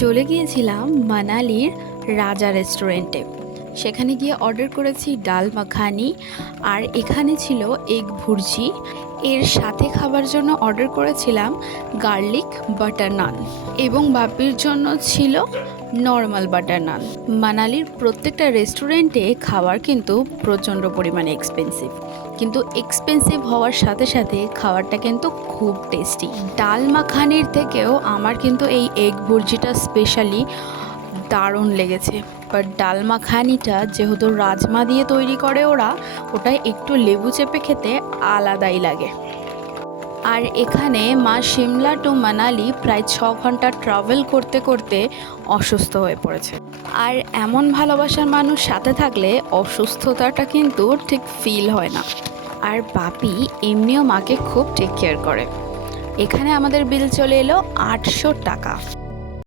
চলে গিয়েছিলাম মানালির রাজা রেস্টুরেন্টে। সেখানে গিয়ে অর্ডার করেছি ডাল মাখানি, আর এখানে ছিল এগ ভুর্জি। এর সাথে খাবার জন্য অর্ডার করেছিলাম গার্লিক বাটার নান, এবং বাপির জন্য ছিল নর্মাল বাটার নান। মানালির প্রত্যেকটা রেস্টুরেন্টে খাবার কিন্তু প্রচণ্ড পরিমাণে এক্সপেন্সিভ, কিন্তু এক্সপেন্সিভ হওয়ার সাথে সাথে খাবারটা কিন্তু খুব টেস্টি। ডাল মাখানির থেকেও আমার কিন্তু এই এগ ভুর্জিটা স্পেশালি দারুণ লেগেছে। বাট ডাল মাখানিটা যেহেতু রাজমা দিয়ে তৈরি করে ওরা, ওটাই একটু লেবু চেপে খেতে আলাদাই লাগে। আর এখানে মা সিমলা টু মানালি প্রায় 6 ঘন্টা ট্রাভেল করতে করতে অসুস্থ হয়ে পড়েছে। আর এমন ভালোবাসার মানুষ সাথে থাকলে অসুস্থতাটা কিন্তু ঠিক ফিল হয় না। আর বাপি এমনিও মাকে খুব টেক কেয়ার করে। এখানে আমাদের বিল চলে এলো 800 টাকা।